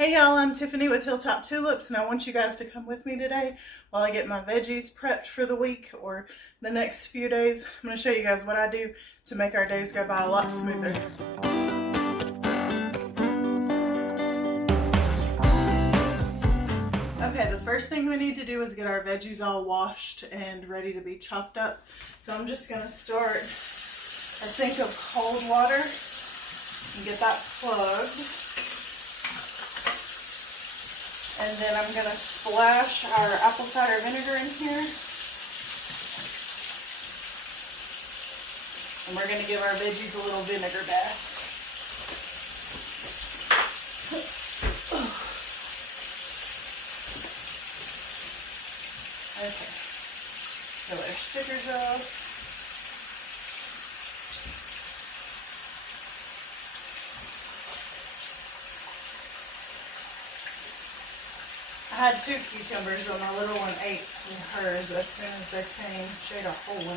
Hey y'all, I'm Tiffany with Hilltop Tulips, and I want you guys to come with me today while I get my veggies prepped for the week or the next few days. I'm going to show you guys what I do to make our days go by a lot smoother. Okay, the first thing we need to do is get our veggies all washed and ready to be chopped up. So I'm just going to start a sink of cold water and get that plugged. And then I'm going to splash our apple cider vinegar in here. And we're going to give our veggies a little vinegar bath. Okay. Peel our stickers off. I had 2 cucumbers, but my little one ate hers as soon as they came. She ate a whole one.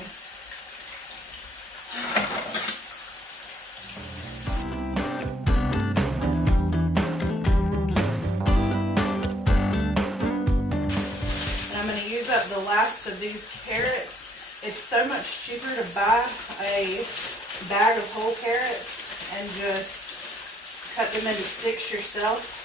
And I'm going to use up the last of these carrots. It's so much cheaper to buy a bag of whole carrots and just cut them into sticks yourself.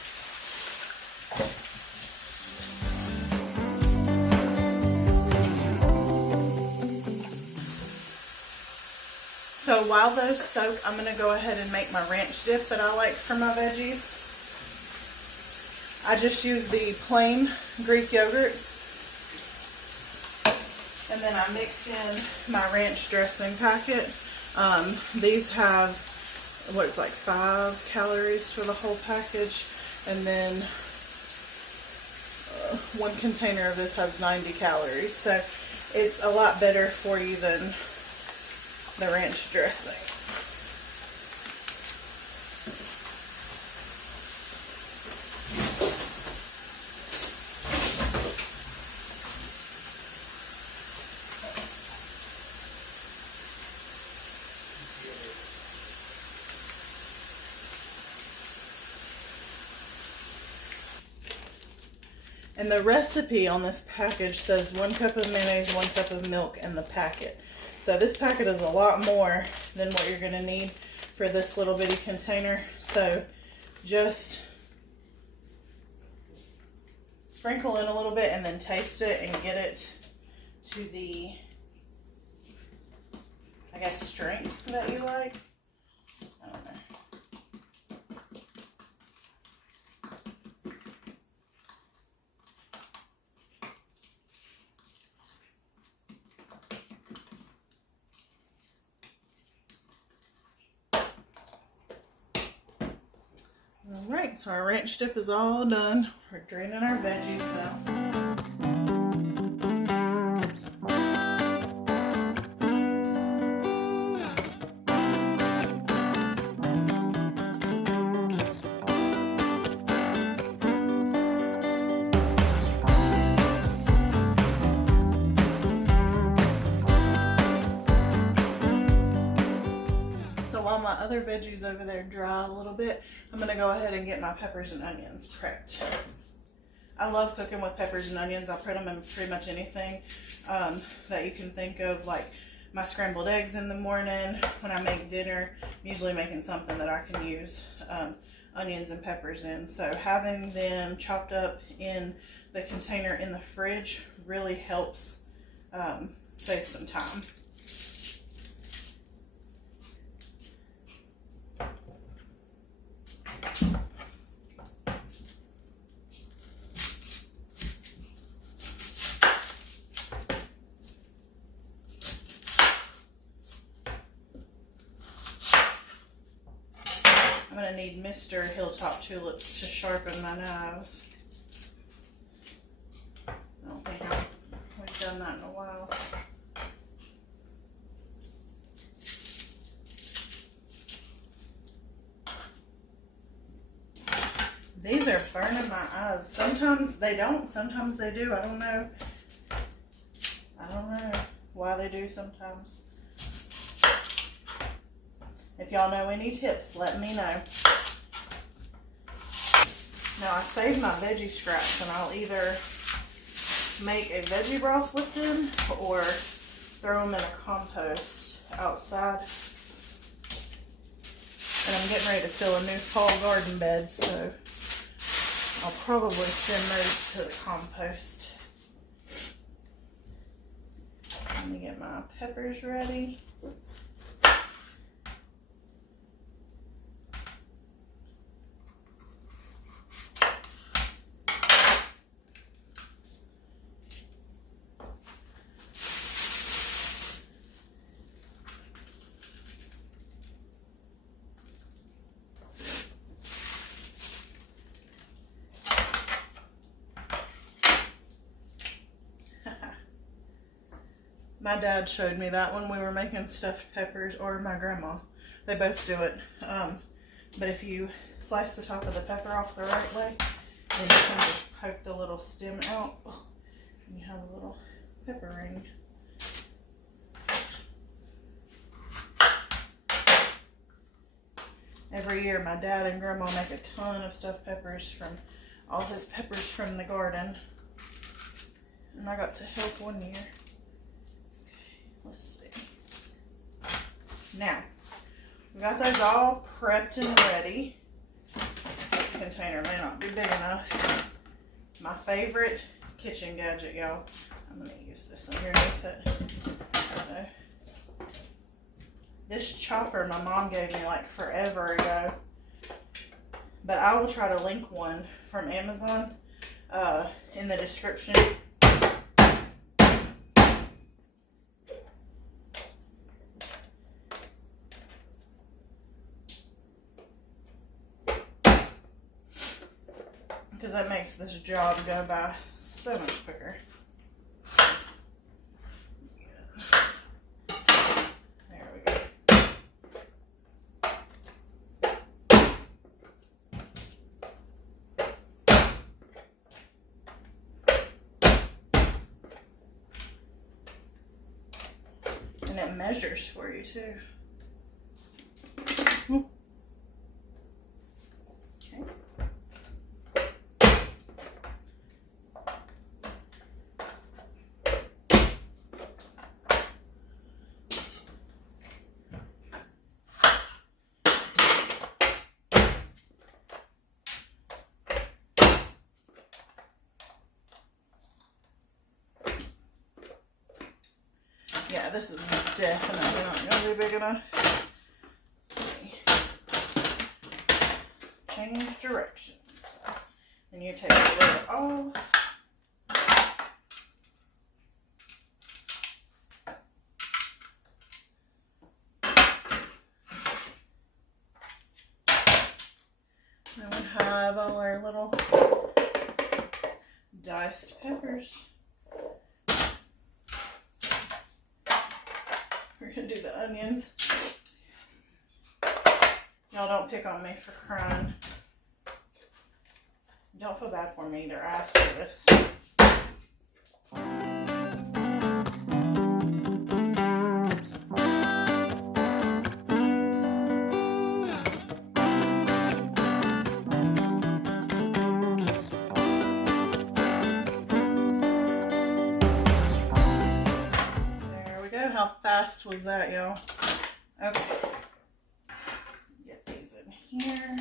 So while those soak, I'm going to go ahead and make my ranch dip that I like for my veggies. I just use the plain Greek yogurt. And then I mix in my ranch dressing packet. These have, what, it's like 5 calories for the whole package. And then 1 container of this has 90 calories. So it's a lot better for you than the ranch dressing. And the recipe on this package says 1 cup of mayonnaise, 1 cup of milk, and the packet. So this packet is a lot more than what you're going to need for this little bitty container. So just sprinkle in a little bit and then taste it and get it to the, I guess, strength that you like. I don't know. Alright, so our ranch dip is all done. We're draining our veggies now. While my other veggies over there dry a little bit, I'm going to go ahead and get my peppers and onions prepped. I love cooking with peppers and onions. I put them in pretty much anything that you can think of, like my scrambled eggs in the morning. When I make dinner, I'm usually making something that I can use onions and peppers in. So having them chopped up in the container in the fridge really helps save some time. I'm going to need Mr. Hilltop Tulips to sharpen my knives. I don't think we've done that in a while. These are burning my eyes. Sometimes they don't, sometimes they do. I don't know. I don't know why they do sometimes. If y'all know any tips, let me know. Now Now I save my veggie scraps and I'll either make a veggie broth with them or throw them in a compost outside. And I'm getting ready to fill a new fall garden bed, so I'll probably send those to the compost. Let me get my peppers ready. My dad showed me that when we were making stuffed peppers, or my grandma. They both do it. But if you slice the top of the pepper off the right way, then you can just poke the little stem out, and you have a little pepper ring. Every year, my dad and grandma make a ton of stuffed peppers from all his peppers from the garden. And I got to help one year. Let's see. Now, we got those all prepped and ready. This container may not be big enough. My favorite kitchen gadget, y'all. I'm going to use this underneath it. So, this chopper my mom gave me like forever ago. But I will try to link one from Amazon in the description. Because that makes this job go by so much quicker. There we go. And it measures for you too. Yeah, this is definitely not going to be big enough. Change directions. And you take the lid off. Then we have all our little diced peppers. We're going to do the onions. Y'all don't pick on me for crying. Don't feel bad for me either. I asked for this. How fast was that, y'all? Okay. Get these in here.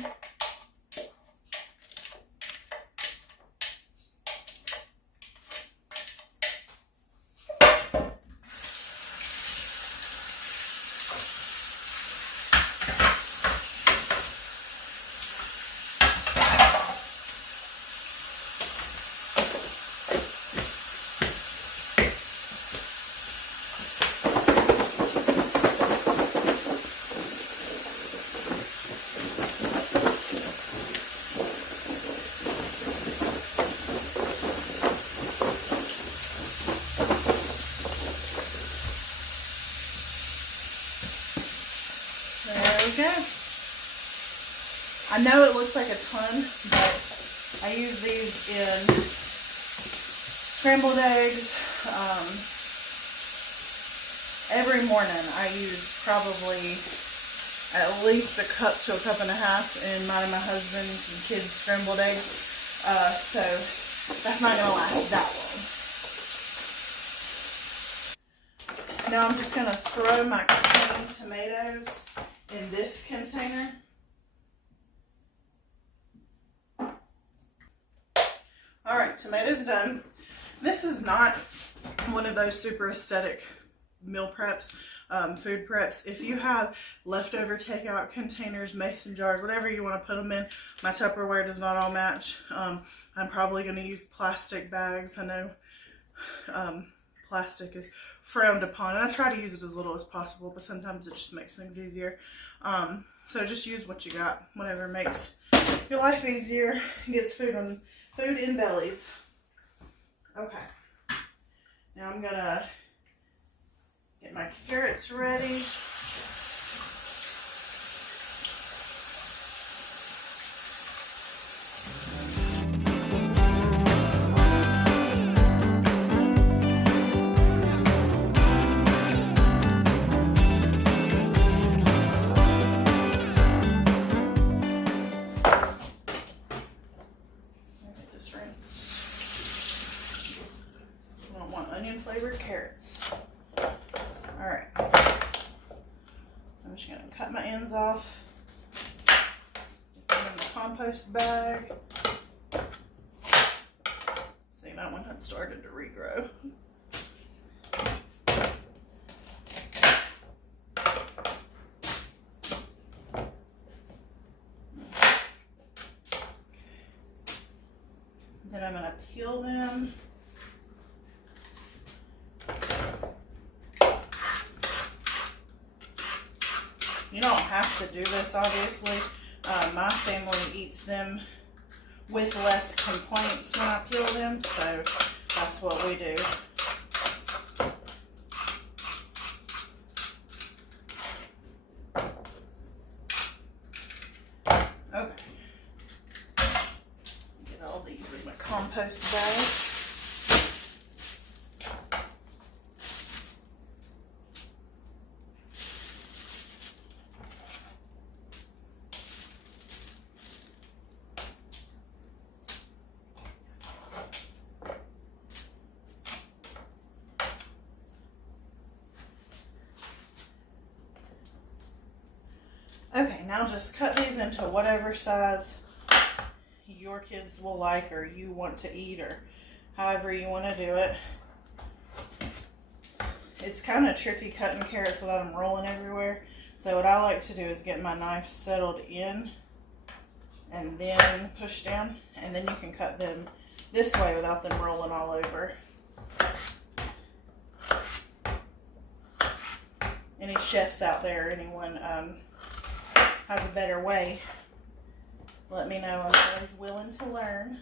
Go. I know it looks like a ton, but I use these in scrambled eggs. Every morning I use probably at least a cup to a cup and a half in mine and my husband's and kids' scrambled eggs. So that's not going to last that long. Now I'm just going to throw my canned tomatoes in this container. Alright, tomatoes done. This is not one of those super aesthetic meal preps, food preps. If you have leftover takeout containers, mason jars, whatever you want to put them in, my Tupperware does not all match. I'm probably going to use plastic bags. I know plastic is frowned upon, and I try to use it as little as possible, but sometimes it just makes things easier. So just use what you got, whatever makes your life easier, gets food in bellies. Okay, now I'm gonna get my carrots ready. Onion flavored carrots. Alright. I'm just going to cut my ends off. Get them in the compost bag. See, that one had started to regrow. Then I'm going to peel them. You don't have to do this, obviously. My family eats them with less complaints when I peel them, so that's what we do. Okay. Get all these in my compost bag. Okay, now just cut these into whatever size your kids will like or you want to eat, or however you want to do it. It's kind of tricky cutting carrots without them rolling everywhere. So what I like to do is get my knife settled in and then push down, and then you can cut them this way without them rolling all over. Any chefs out there, anyone has a better way, let me know. I'm always willing to learn.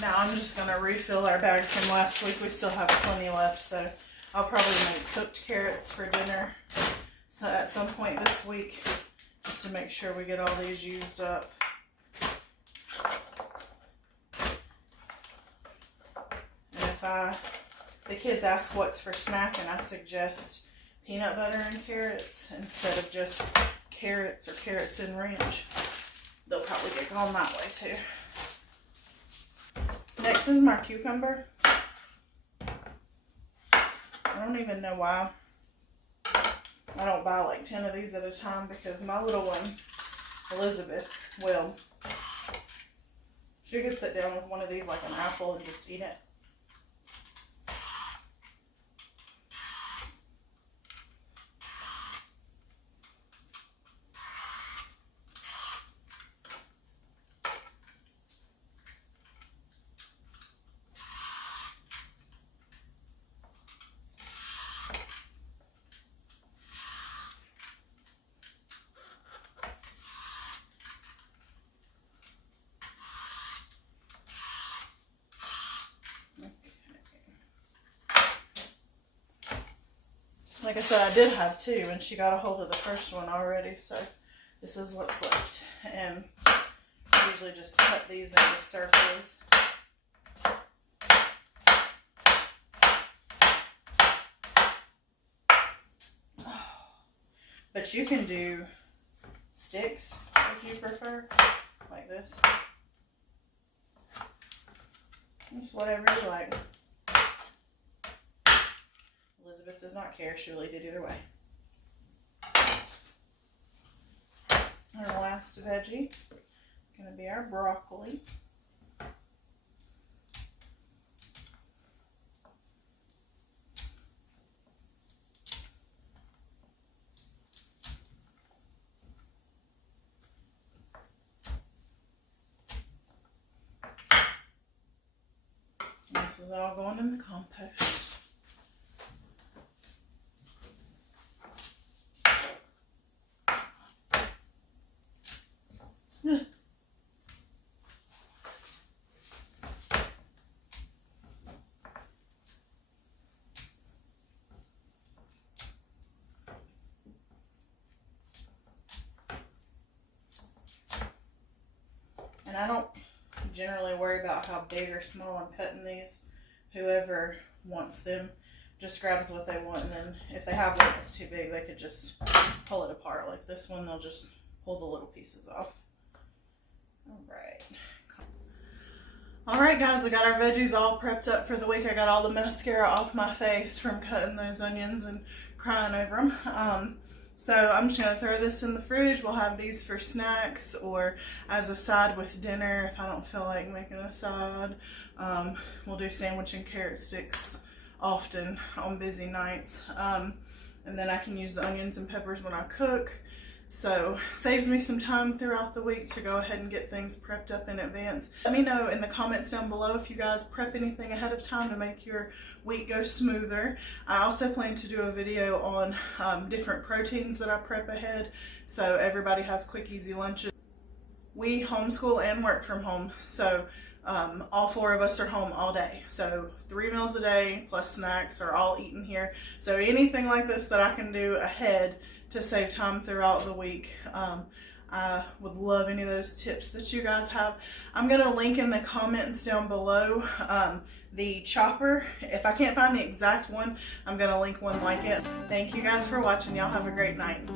Now I'm just going to refill our bag from last week. We still have plenty left, so I'll probably make cooked carrots for dinner so at some point this week, just to make sure we get all these used up. And if the kids ask what's for snacking, I suggest peanut butter and carrots instead of just carrots or carrots and ranch. They'll probably get gone that way too. Next is my cucumber. don't even know why I don't buy like 10 of these at a time, because my little one, Elizabeth, she could sit down with one of these like an apple and just eat it. Like I said, I did have 2, and she got a hold of the first one already, so this is what's left. And I usually just cut these into circles. But you can do sticks if you prefer, like this. Just whatever you like. Elizabeth does not care. She'll eat it either way. Our last veggie is going to be our broccoli. This is all going in the compost. And I don't generally worry about how big or small I'm cutting these. Whoever wants them just grabs what they want, and then if they have one that's too big, they could just pull it apart. Like this one, they'll just pull the little pieces off. All right, guys, I got our veggies all prepped up for the week. I got all the mascara off my face from cutting those onions and crying over them. So I'm just going to throw this in the fridge. We'll have these for snacks or as a side with dinner if I don't feel like making a side. We'll do sandwich and carrot sticks often on busy nights. And then I can use the onions and peppers when I cook. So saves me some time throughout the week to go ahead and get things prepped up in advance. Let me know in the comments down below if you guys prep anything ahead of time to make your week go smoother. I also plan to do a video on different proteins that I prep ahead, so everybody has quick, easy lunches. We homeschool and work from home, so all 4 of us are home all day. So 3 meals a day plus snacks are all eaten here. So anything like this that I can do ahead to save time throughout the week, I would love any of those tips that you guys have. I'm going to link in the comments down below the chopper. If I can't find the exact one, I'm going to link one like it. Thank you guys for watching. Y'all have a great night.